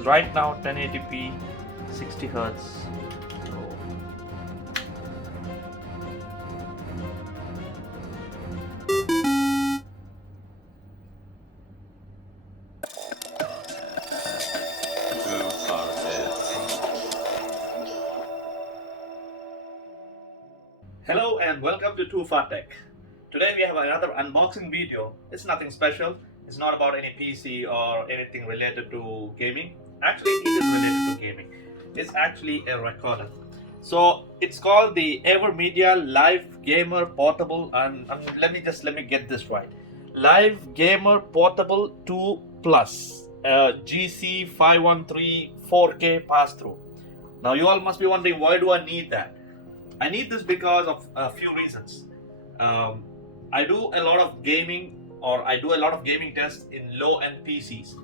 is right now 1080p 60 Hertz. Hello and welcome to Too Far Tech. Today we have another unboxing video. It's nothing special. It's not about any PC or anything related to gaming. Actually, it is related to gaming. It's actually a recorder. So it's called the Avermedia Live Gamer Portable, and let me get this right. Live Gamer Portable 2 Plus GC513 4K Passthrough. Now you all must be wondering, why do I need that? I need this because of a few reasons. I do a lot of gaming, or I do a lot of gaming tests in low-end PCs.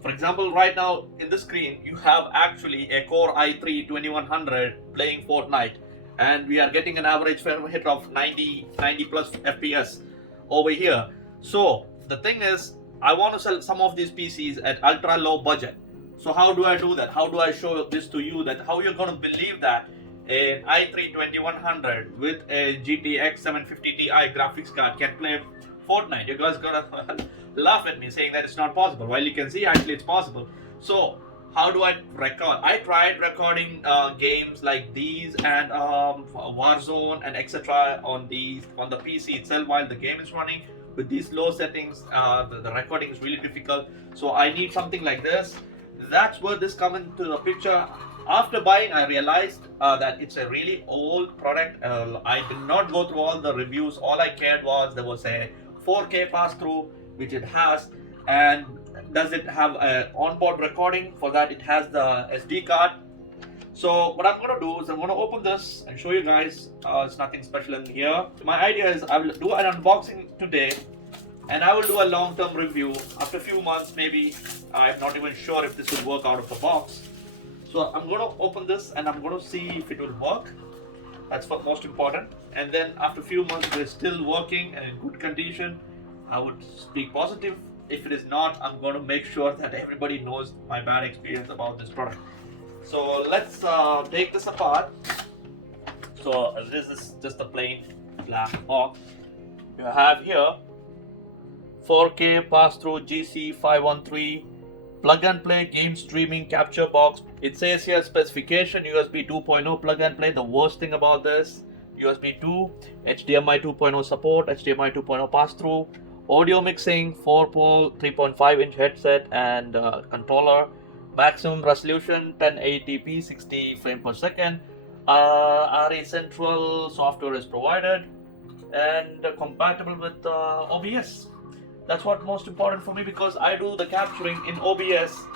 For example, right now in the screen, you have actually a Core i3 2100 playing Fortnite, and we are getting an average frame rate of 90 plus FPS over here. So the thing is, I want to sell some of these PCs at ultra low budget. So how do I do that? How do I show this to you, that how you're going to believe that an i3 2100 with a GTX 750 Ti graphics card can play Fortnite? You guys gonna laugh at me saying that it's not possible, while you can see actually it's possible. So how do I record? I tried recording games like these and Warzone and etc. on the PC itself while the game is running. With these low settings, the recording is really difficult. So I need something like this. That's where this comes into the picture. After buying, I realized that it's a really old product. I did not go through all the reviews. All I cared was there was a 4K pass-through, which it has, and does it have an onboard recording? For that, it has the SD card. So what I'm going to do is I'm going to open this and show you guys. It's nothing special in here. My idea is I will do an unboxing today, and I will do a long-term review after a few months. Maybe I'm not even sure if this will work out of the box. So I'm going to open this and I'm going to see if it will work. That's what most important. And then after a few months, if it is still working and in good condition, I would speak positive. If it is not, I'm going to make sure that everybody knows my bad experience about this product. So let's take this apart. So this is just a plain black box. You have here 4K pass-through GC513 plug and play game streaming capture box. It says here specification USB 2.0 plug and play. The worst thing about this, USB 2, HDMI 2.0 support, HDMI 2.0 pass-through, audio mixing, 4-pole 3.5-inch headset and controller, maximum resolution 1080p 60 frames per second, RE Central software is provided, and compatible with OBS. That's what most important for me, because I do the capturing in OBS.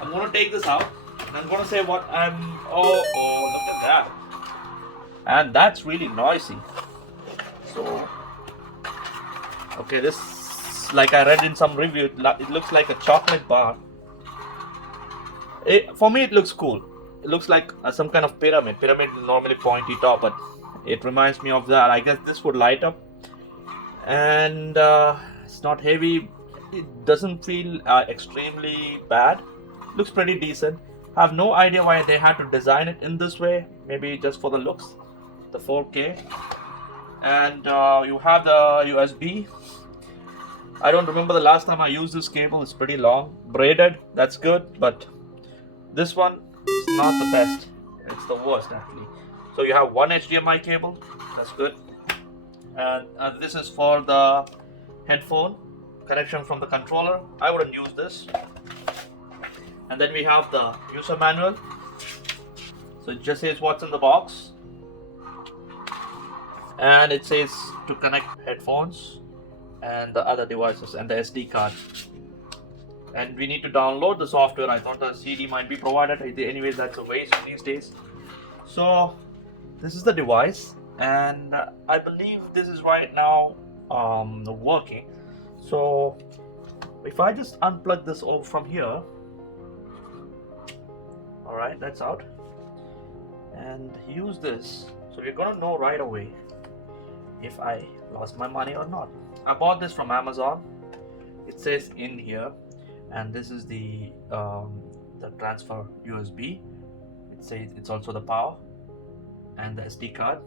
I'm going to take this out and I'm going to say what I'm... Oh, look at that. And that's really noisy. So, okay, this, like I read in some review, it looks like a chocolate bar. For me, it looks cool. It looks like some kind of pyramid. Pyramid is normally pointy top, but it reminds me of that. I guess this would light up. And it's not heavy. It doesn't feel extremely bad. Looks pretty decent. I have no idea why they had to design it in this way. Maybe just for the looks. The 4K. And you have the USB. I don't remember the last time I used this cable. It's pretty long. Braided, that's good. But this one is not the best. It's the worst actually. So you have one HDMI cable. That's good. And this is for the headphone connection from the controller. I wouldn't use this. And then we have the user manual. So it just says what's in the box, and it says to connect headphones and the other devices and the SD card. And we need to download the software. I thought the CD might be provided. Anyways, that's a waste these days. So this is the device, and I believe this is right now working. So if I just unplug this all from here, all right, that's out, and use this. So we're gonna know right away if I lost my money or not. I bought this from Amazon. It says in here, and this is the the transfer USB. It says it's also the power and the SD card,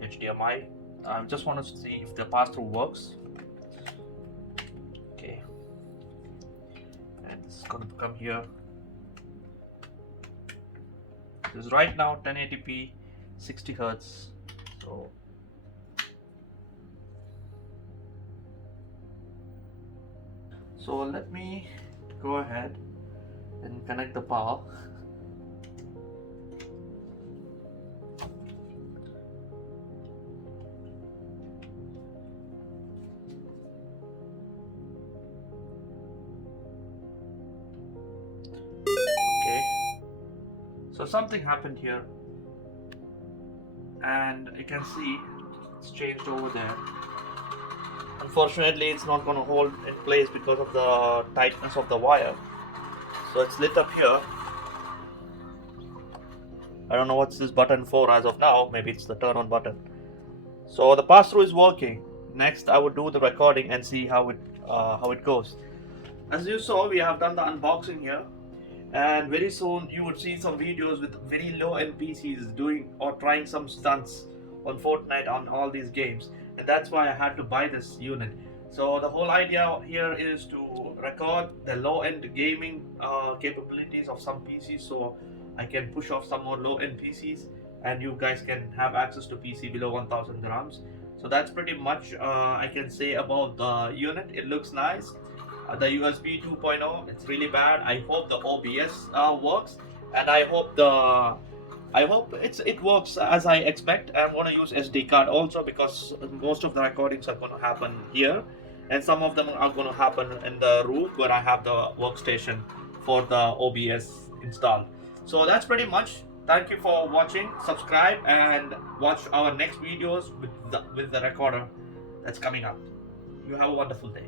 HDMI. I just want to see if the pass-through works. Okay, and this is going to come here. This is right now 1080p 60 Hz. So let me go ahead and connect the power. Okay, so something happened here, and you can see it's changed over there. Unfortunately, it's not going to hold in place because of the tightness of the wire. So it's lit up here. I don't know what's this button for as of now. Maybe it's the turn on button. So the pass-through is working. Next, I would do the recording and see how it goes. As you saw, we have done the unboxing here, and very soon you would see some videos with very low-end PCs doing or trying some stunts on Fortnite, on all these games. And that's why I had to buy this unit. So the whole idea here is to record the low-end gaming capabilities of some PCs, so I can push off some more low-end PCs and you guys can have access to PC below 1000 grams. So that's pretty much I can say about the unit. It looks nice. The USB 2.0, it's really bad. I hope the OBS works, and I hope it works as I expect. I'm going to use SD card also, because most of the recordings are going to happen here, and some of them are going to happen in the room where I have the workstation for the OBS installed. So that's pretty much. Thank you for watching. Subscribe and watch our next videos with the recorder that's coming up. You have a wonderful day.